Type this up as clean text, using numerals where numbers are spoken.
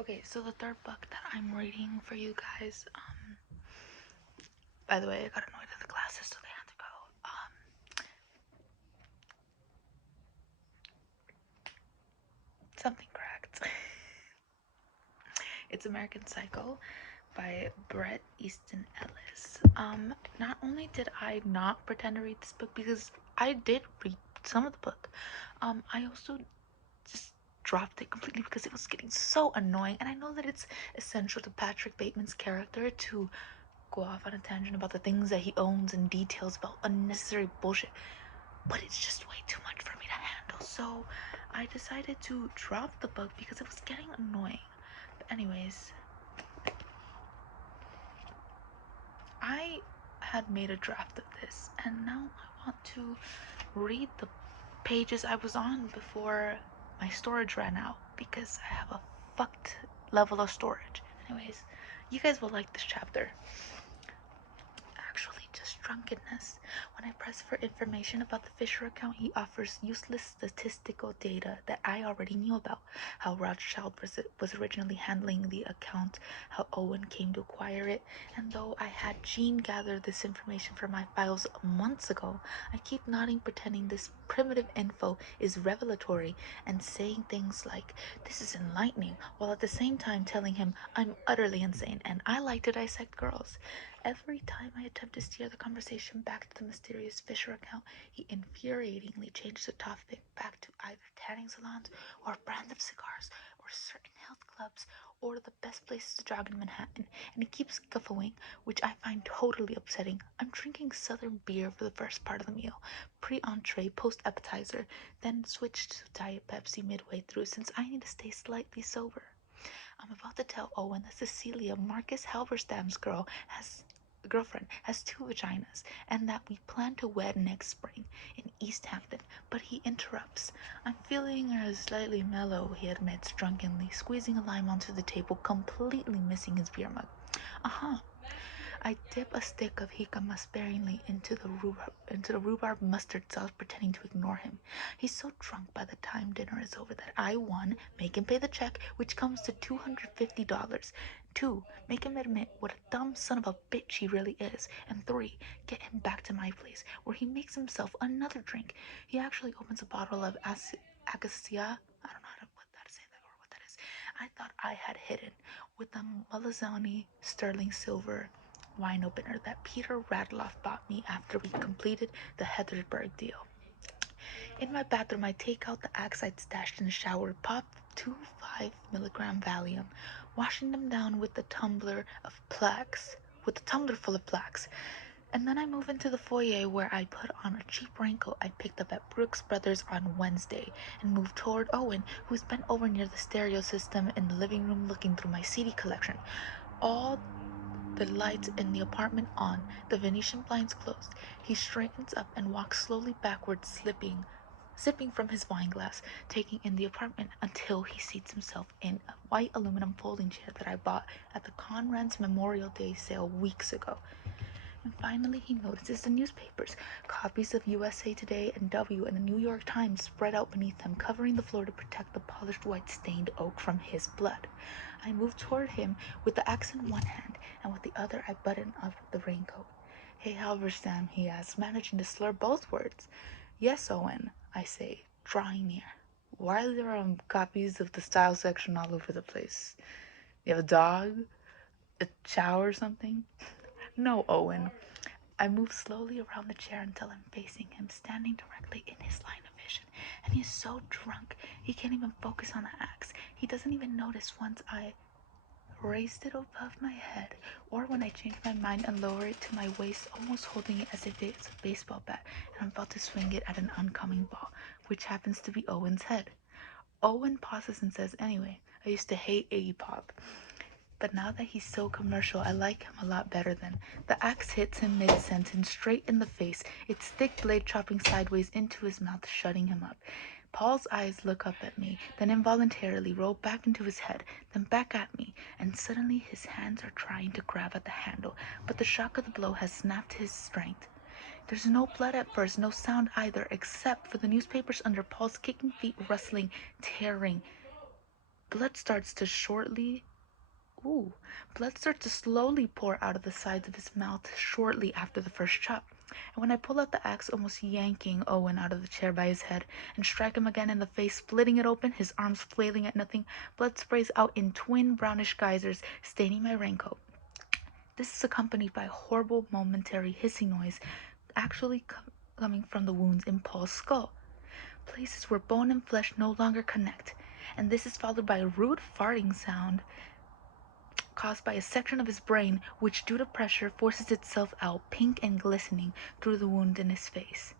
Okay, so the third book that I'm reading for you guys, by the way, I got annoyed at the classes, so they had to go. Something cracked. It's American Psycho by Bret Easton Ellis. Not only did I not pretend to read this book because I did read some of the book, I also just dropped it completely because it was getting so annoying, and I know that it's essential to Patrick Bateman's character to go off on a tangent about the things that he owns and details about unnecessary bullshit, but it's just way too much for me to handle. So I decided to drop the book because it was getting annoying. But anyways, I had made a draft of this, and now I want to read the pages I was on before my storage ran out because I have a fucked level of storage. Anyways, you guys will like this chapter. Actually, just drunkenness. When I press for information about the Fisher account, he offers useless statistical data that I already knew about. How Rothschild was originally handling the account, how Owen came to acquire it, and though I had Jean gather this information from my files months ago, I keep nodding, pretending this primitive info is revelatory and saying things like, "This is enlightening," while at the same time telling him I'm utterly insane and I like to dissect girls. Every time I attempt to steer the conversation back to the mysterious Fisher account, he infuriatingly changes the topic back to either tanning salons or a brand of cigars or certain health clubs or the best places to jog in Manhattan, and he keeps guffawing, which I find totally upsetting. I'm drinking Southern beer for the first part of the meal, pre-entree, post-appetizer, then switch to Diet Pepsi midway through since I need to stay slightly sober. I'm about to tell Owen that Cecilia, Marcus Halberstam's girlfriend, has two vaginas, and that we plan to wed next spring in East Hampton, but he interrupts. I'm feeling slightly mellow, he admits drunkenly, squeezing a lime onto the table, completely missing his beer mug. Uh-huh. I dip a stick of jicama sparingly into the rhubarb mustard sauce, pretending to ignore him. He's so drunk by the time dinner is over that I, one, make him pay the check, which comes to $250. Two, make him admit what a dumb son of a bitch he really is. And three, get him back to my place, where he makes himself another drink. He actually opens a bottle of acacia. I don't know how to say that or what that is. I thought I had hidden with a Malazani sterling silver wine opener that Peter Radloff bought me after we completed the Heathersburg deal. In my bathroom, I take out the axe I'd stashed in the shower, pop two 5 milligram Valium, washing them down with a tumbler full of plaques. And then I move into the foyer where I put on a cheap raincoat I picked up at Brooks Brothers on Wednesday and move toward Owen, who's bent over near the stereo system in the living room looking through my CD collection. All the lights in the apartment on, the Venetian blinds closed. He straightens up and walks slowly backwards, sipping from his wineglass, taking in the apartment until he seats himself in a white aluminum folding chair that I bought at the Conrad's Memorial Day sale weeks ago. And finally he notices the newspapers, copies of USA Today and W and the New York Times spread out beneath him, covering the floor to protect the polished white stained oak from his blood. I move toward him with the axe in one hand, and with the other I button up the raincoat. "Hey, Halberstam," he asks, managing to slur both words. "Yes, Owen," I say, drawing near. "Why are there copies of the style section all over the place? You have a dog? A chow or something?" "No, Owen." I move slowly around the chair until I'm facing him, standing directly in his line of vision. And he's so drunk, he can't even focus on the axe. He doesn't even notice once I raised it above my head, or when I change my mind and lower it to my waist, almost holding it as if it's a baseball bat, and I'm about to swing it at an oncoming ball, which happens to be Owen's head. Owen pauses and says, "Anyway, I used to hate Iggy Pop. But now that he's so commercial, I like him a lot better than." The axe hits him mid-sentence, straight in the face, its thick blade chopping sideways into his mouth, shutting him up. Paul's eyes look up at me, then involuntarily roll back into his head, then back at me, and suddenly his hands are trying to grab at the handle, but the shock of the blow has snapped his strength. There's no blood at first, no sound either, except for the newspapers under Paul's kicking feet rustling, tearing Blood starts to shortly Ooh, blood starts to slowly pour out of the sides of his mouth shortly after the first chop. And when I pull out the axe, almost yanking Owen out of the chair by his head, and strike him again in the face, splitting it open, his arms flailing at nothing, blood sprays out in twin brownish geysers, staining my raincoat. This is accompanied by a horrible momentary hissing noise, actually coming from the wounds in Paul's skull, places where bone and flesh no longer connect. And this is followed by a rude farting sound caused by a section of his brain which, due to pressure, forces itself out pink and glistening through the wound in his face.